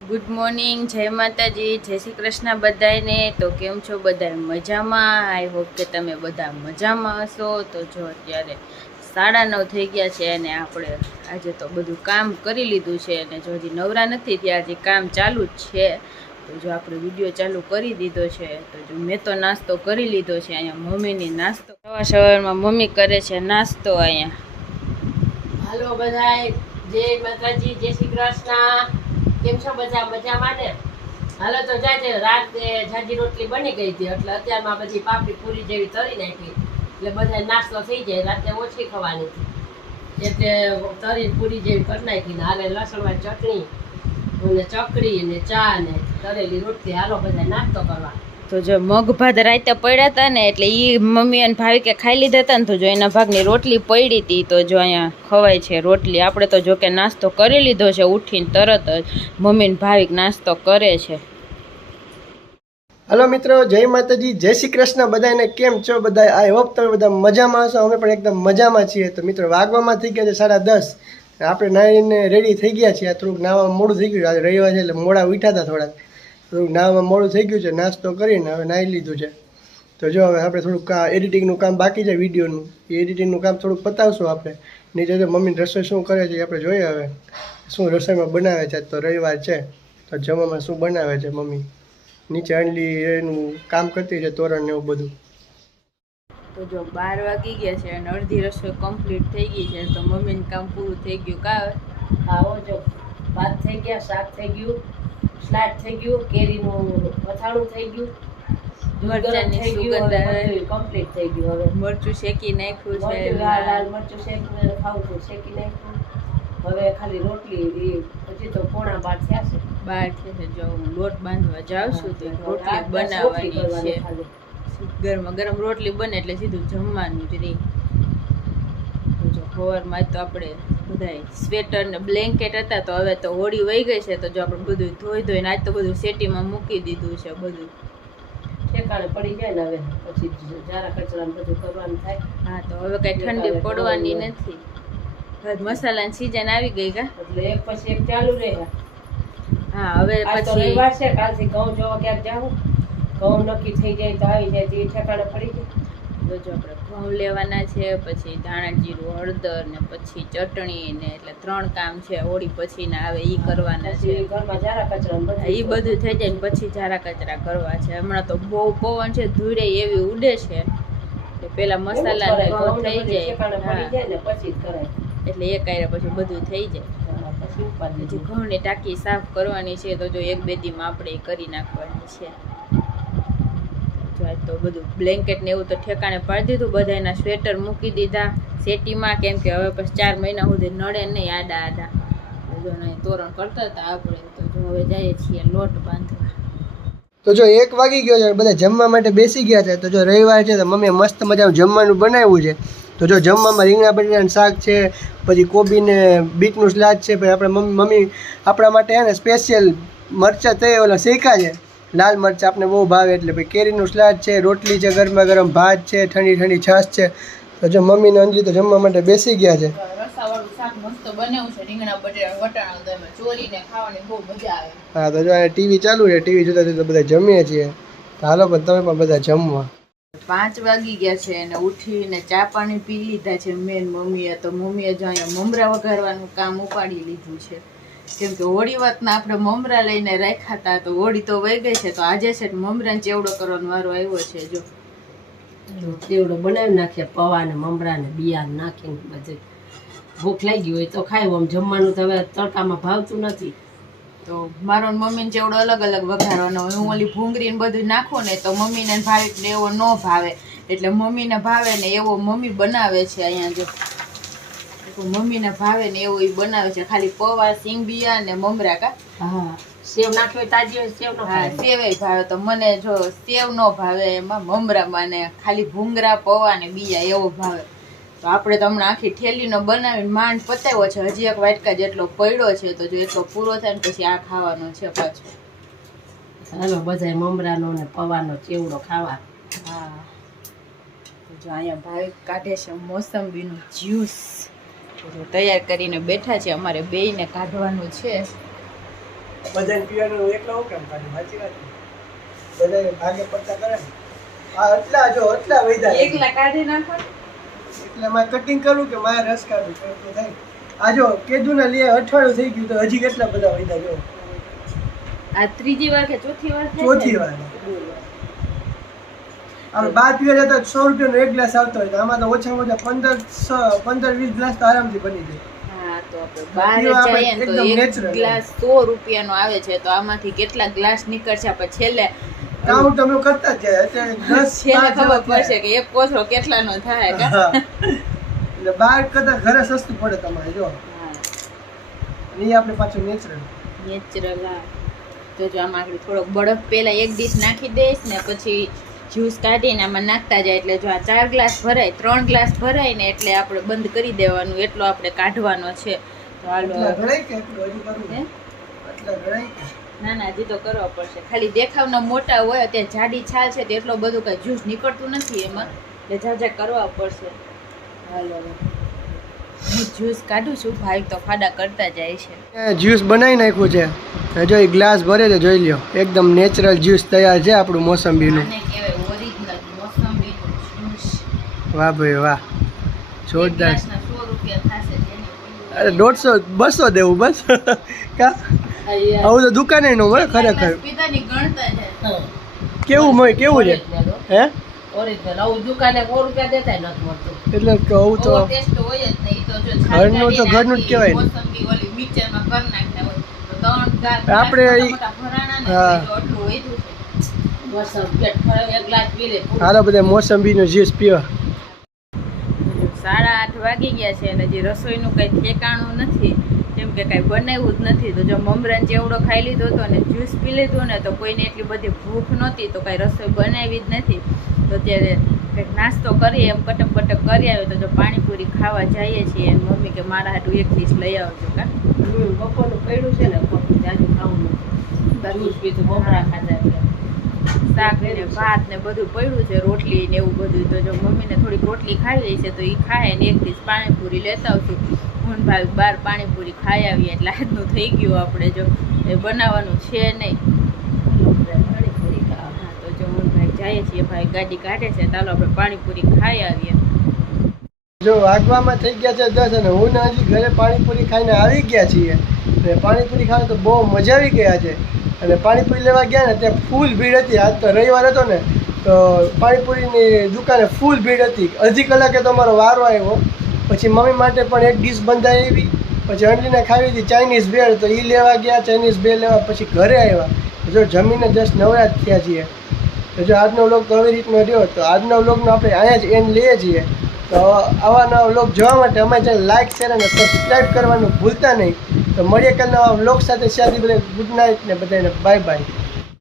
Good morning જય માતાજી, જય શ્રી કૃષ્ણ બધાને તો કેમ છો બધા મજામાં? આઈ હોપ કે તમે બધા મજામાં હશો. તો જો અત્યારે સાડા નવ થઈ ગયા છે અને આપણે આજે તો બધું કામ કરી લીધું છે અને જો હજી નવરા નથી ત્યાં હજી કામ ચાલુ જ છે. તો જો આપણે વીડિયો ચાલુ કરી દીધો છે, તો જો મેં તો નાસ્તો કરી લીધો છે. અહીંયા મમ્મીની નાસ્તો. સવાર સવારમાં મમ્મી કરે છે નાસ્તો અહીંયા. હાલો બધા જય માતાજી, જય શ્રી કૃષ્ણ. કેમ છો બધા? મજામાં ને? હાલો તો જાજે રાતે જાજી રોટલી બની ગઈ હતી. એટલે અત્યારમાં બધી પાપડી પૂરી જેવી તળી નાખી. એટલે બધા નાસ્તો થઈ જાય. રાતે ઓછી ખાવાની હતી. એટલે તરી પૂરી જેવી કરી નાખી ને હાલે લસણમાં ચટણી અને ચકડી ને ચા ને તળેલી રોટલી. હાલો બધા નાસ્તો કરવા તો જો મગભાત રાતે પડ્યા હતા ને એટલે એ મમ્મી અને ભાવી કે ખાઈ લીધા હતા ને તો જો એના ભાગની રોટલી પડી હતી તો જો અહીંયા ખવાય છે રોટલી. આપણે તો જો કે નાસ્તો કરી લીધો છે, ઉઠીને તરત જ મમ્મી ને ભાવિક નાસ્તો કરે છે. હલો મિત્રો, જય માતાજી, જય શ્રી કૃષ્ણ. બધાને કેમ છો? બધા આઈ હોપ તમે બધા મજામાં હશો. અમે પણ એકદમ મજામાં છીએ. તો મિત્રો, વાગવામાં થઈ ગયા છે સાડા દસ. આપણે નાઈને રેડી થઈ ગયા છીએ. આ થોડુંક નાવા મોડું થઈ ગયું આજે છે એટલે મોડા ઉઠ્યા હતા થોડાક. થોડુંક નાવામાં મોડું થઈ ગયું છે, નાસ્તો કરીને હવે નાહી લીધું છે. તો જો હવે આપણે થોડુંક એડિટિંગનું કામ બાકી છે, વિડીયોનું. એ એડિટિંગનું કામ થોડુંક પતાવશું આપણે. નીચે તો મમ્મી રસોઈ શું કરે છે એ આપણે જોઈએ હવે. શું રસોઈમાં બનાવે છે, તો રવિવાર છે. તો જમવામાં શું બનાવે છે મમ્મી? નીચે આંડલી એનું કામ કરતી છે, તોરણ ને એવું બધું. તો જો બાર વાગી ગયા છે અને અડધી રસોઈ કમ્પ્લીટ થઈ ગઈ છે, તો મમ્મીનું કામ પૂરું થઈ ગયું. કા આવો જો. ભાત થઈ ગયા, શાક થઈ ગયું. સ્લાડ થઈ ગયું કેરીનું અથાણું થઈ ગયું દૂધ ગરમ મરચાંની થઈ ગયું સુગંધ આવે. કમ્પ્લીટ થઈ ગયું હવે. મરચું શેકી નાખ્યું છે લાલ લાલ મરચું શેકીને ખાવું છે શેકી નાખ્યું. હવે ખાલી રોટલી હજી તો પોણા બાર થયા છે. બાર જો હું લોટ બાંધવા જાઉં છું તો રોટલી આ બનાવવાની છે. ખાલી. ગરમ રોટલી બને એટલે સીધું જમવાનું જ રહી તો જો સવારમાં તો આપણે બધાય સ્વેટર ને બ્લેન્કેટ હતા તો હવે તો હોળી વહી ગઈ છે તો જો આપણે બધું ધોઈ ધોઈને આજ તો બધું સેટીમાં મૂકી દીધું છે બધું. ઠેકાણે પડી જાય ને હવે પછી જારા કચરા બધું કરવાનું થાય. હા તો હવે કઈ ઠંડી પડવાની નથી. મસાલાની સીઝન આવી ગઈ કા? એટલે એક પછી એક ચાલુ રહે હા હવે પછી રવિવાર છે કાલથી ઘઉં જોવા ક્યાંક જાવ ઘઉં નક્કી થઈ જાય તો આવી જાય તો ઠેકાણે પડી જાય જો આપણે ઘઉં લેવાના છે પછી ધાણા જીરું હળદર ને પછી ચટણી ને એટલે ત્રણ કામ છે હોળી પછી ના આવે એ કરવાના છે. ઘરમાં જારા કચરા એ બધું થઈ જાય ને પછી જારા કચરા કરવા છે. હમણાં તો બહુ પવન છે ધૂળે એવી ઉડે છે એટલે પેલા મસાલા ને થઈ જાય. એટલે એ કર્યા પછી બધું થઈ જાય. પછી ઘઉં ની ઘઉંની ટાંકી સાફ કરવાની છે તો જો એક બે દીમાં આપણે કરી નાખવાની છે. જો તો બધું બ્લેન્કેટ ને એવું તો ઠેકાણે પાડી દીધું. બધાના સ્વેટર મૂકી દીધા. સેટીમાં કેમ કે હવે પછી ચાર મહિના સુધી નડે નહીં આડા આડા. જો તોરણ કરતા હતા આપણે તો જો હવે જઈએ છીએ લોટ બાંધવા. તો જો એક વાગી ગયો છે બધા જમવા માટે બેસી ગયા છે. તો જો રવિવાર છે તો મમ્મીએ મસ્ત મજાનું જમવાનું બનાવ્યું છે. તો જો જમવામાં રીંગણા બટેટાનું શાક છે, પછી કોબીને બીટનું સ્લાદ છે. પછી આપણે મમ્મી મમ્મી આપણા માટે હે ને સ્પેશિયલ મરચાં તે ઓલા શેખા છે. લાલ મરચાં આપણે બહુ ભાવે એટલે ભાઈ કેરીનું સલાડ છે રોટલી છે ગરમા ગરમ ભાત છે ઠંડી ઠંડી છાશ છે. તો જો મમ્મીને અંજલી તો જમવા માટે બેસી ગયા છે. હા તો જો આ ટીવી ચાલુ છે ટીવી જોતા જોતા બધા જમીએ છીએ. તો હાલો પણ તમે પણ બધા જમવા. પાંચ વાગી ગયા છે અને ઉઠીને ચા પાણી પી લીધા છે મેન મમ્મીએ. તો મમ્મીએ જો અહીંયા મમરા વઘારવાનું કામ ઉપાડી લીધું છે. કેમ કે હોળી વાતના આપણે મમરા લઈને રાખ્યા હતા તો હોળી તો વહી છે, તો આજે છે મમરાને ચેવડો કરવાનો વારો આવ્યો છે જો. ચેવડો બનાવી નાખીએ પૌવા ને મમરા નાખીને બધે. ભૂખ લાગી હોય તો ખાય, આમ જમવાનું તો હવે તડકામાં ભાવતું નથી. તો મારો મમ્મીને ચેવડો અલગ અલગ વઘારવાનો હું ઓલી ભૂંગળી ને બધું નાખું ને તો મમ્મીને ને એટલે એવો ન ભાવે. એટલે મમ્મીને ભાવે ને એવો મમ્મી બનાવે છે અહીંયા જો. મમ્મીને ભાવે ને એવું ઈ બનાવે છે. ખાલી પૌવા સિંગ બિયા ને મમરા કા? હા. સેવ નાખ્યો તાજી સેવ ન હા સેવે ભાવે. તો મને જો સેવ નો ભાવે એમાં મમરામાં ને ખાલી ભૂંગરા પૌવા ને એવો ભાવે. તો આપણે તો હમણાં આખી ઠેલીનો બનાવીને માંડ પતાવ્યો છે. હજી એક વાટકા જેટલો પડ્યો છે તો જો એટલો પૂરો થાય ને પછી આ ખાવાનો છે પાછો. ચાલો બધાય મમરાનો ને પૌવાનો ચેવડો ખાવા. હા. તો જો અહીંયા ભાઈ કાઢે છે મોસંબીનું જ્યુસ. તૈયાર કરીને બેઠા છે. અમારે બેયને કાઢવાનું છે. બધાને પીવાનું એકલા હું કેમ કાઢું સાચી વાત બધા ભાગે પડતા કરે આ એટલા જો એટલા વૈદા એકલા કાઢી નાખો એટલે મારે કટિંગ કરું કે મારે રસ કાઢું તો થાય. આ જો કેદુના લે અઠવાડિયું થઈ ગયું તો હજી કેટલા બધા વૈદા જો. આ ત્રીજી વાર કે ચોથી વાર ચોથી? વાર. આપણે બાર પીવા જતા સો રૂપિયાનો એક ગ્લાસ આવતો હોય તો આમાં તો ઓછામાં ઓછા પંદર પંદર વીસ ગ્લાસ તો આરામથી બની જાય. તો તો. ગ્લાસ સો રૂપિયાનો આવે છે તો આમાંથી કેટલા ગ્લાસ નીકળશે? આપણે છેલ્લે કાઉન્ટ તમે કરતા જ જાય. છેલ્લે ખબર પડશે કે એક કોથળો કેટલાનો થાય. એટલે બહાર કરતા ઘરે સસ્તું પડે તમારે જો. એ આપણે પાછું નેચરલ નેચરલ તો જો આમાં આપણે થોડોક બળફ પેલા એક ડીશ નાખી દઈશ ને પછી જ્યુસ કાઢીને આમાં નાખતા જાય એટલે જો આ ચાર ગ્લાસ ભરાય ત્રણ ગ્લાસ ભરાય ને એટલે આપણે બંધ કરી દેવાનું એટલો આપણે કાઢવાનો છે. તો હાલો ના ના હજી તો કરવા પડશે. ખાલી દેખાવના મોટા હોય અત્યારે જાડી છાલ છે તો એટલો બધું કઈ જ્યુસ નીકળતું નથી એમાં. એટલે જાજા કરવા પડશે. હાલો. હું જ્યુસ કાઢું છું ભાઈ તો ફાડા કરતા જાય છે. જ્યુસ બનાવી નાખ્યું છે. જો એ ગ્લાસ ભરે છે જોઈ લ્યો. એકદમ નેચરલ જ્યુસ તૈયાર છે આપણું મોસંબીનું. આને કહેવાય ઓરિજિનલ મોસંબીનું જ્યુસ. વાહ ભાઈ વાહ. જોરદાર. અરે દોઢસો બસો દેવું બસ. કા? આવું તો દુકાને નું હોય ખરેખર. કેવું મળે કેવું છે? હે? ઓરિજિનલ આવું દુકાને સો રૂપિયા દેતાય નથી મળતું. એટલે કહું તો ટેસ્ટ હોય જ નહીં તો જો ઘરનું તો ઘરનું જ કહેવાય મોસંબી ઓલી મિક્સરમાં કરી નાખતા હોય તો ત્રણ આપણે છે. હાલો બધા મોસંબીનો જ્યુસ પીવા સાડા આઠ વાગી ગયા છે અને હજી રસોઈનું કંઈ ઠેકાણું નથી. કે કાંઈ બનાવ્યું જ નથી. તો જો મમરાન ચેવડો ખાઈ લીધો હતો અને જ્યુસ પી લીધું ને તો કોઈને એટલી બધી ભૂખ નહોતી તો કાંઈ રસોઈ બનાવી જ નથી. તો અત્યારે કંઈક નાસ્તો કરીએ એમ કટક કટક કરી આવ્યો. તો જો પાણીપુરી ખાવા જઈએ છીએ. અને મમ્મી કે મારા હાટું એક ડીશ લઈ આવજો કા? બપોરનું પડ્યું છે ને બપોર જાજુ ખાવું નથી. જ્યુસ પીધું મમરા ખાધા એટલે. શાક ને ભાત ને બધું પડ્યું છે રોટલી ને એવું બધું. તો જો મમ્મીને થોડીક રોટલી ખાવી છે તો એ ખાય ને એક દિવસ પાણીપુરી લેતા આવશું. હું ભાઈ બાર પાણીપુરી ખાઈ આવીએ એટલે આજનું થઈ ગયું આપણે જો એ બનાવવાનું છે નહીં. તો જો હું ભાઈ જઈએ છીએ ભાઈ ગાડી કાઢે છે, ચાલો આપણે પાણીપુરી ખાઈ આવીએ. જો વાગવામાં થઈ ગયા છે દસ અને હું ને હજી ઘરે પાણીપુરી ખાઈને આવી ગયા છીએ. અને પાણીપુરી ખાવા તો બહુ મજા આવી ગયા છે. અને પાણીપુરી લેવા ગયા ને ત્યાં ફૂલ ભીડ હતી. આજ તો રવિવાર હતો ને, તો પાણીપુરીની દુકાને ફૂલ ભીડ હતી. અડધી કલાકે તો અમારો વારો આવ્યો. પછી મમ્મી માટે પણ એક ડીશ બંધાઈ આવી પછી અંડીને ખાવી હતી ચાઇનીઝ ભેળ. તો એ લેવા ગયા ચાઇનીઝ ભેળ લેવા, પછી ઘરે આવ્યા. જો જમીને જસ્ટ નવરા થયા છીએ. તો જો આજનો વ્લોગ તો આવી રીતનો રહ્યો. તો આજનો વ્લોગનો આપણે અહીંયા જ એન્ડ લઈએ છીએ. તો આવા નવા વ્લોગ જોવા માટે અમારી ચેનલ લાઇક શેર અને સબસ્ક્રાઈબ કરવાનું ભૂલતા નહીં. તો મળીએ કાલ નવા વ્લોગ સાથે. ત્યાંથી બધા ગુડ નાઇટ ને બધાને બાય બાય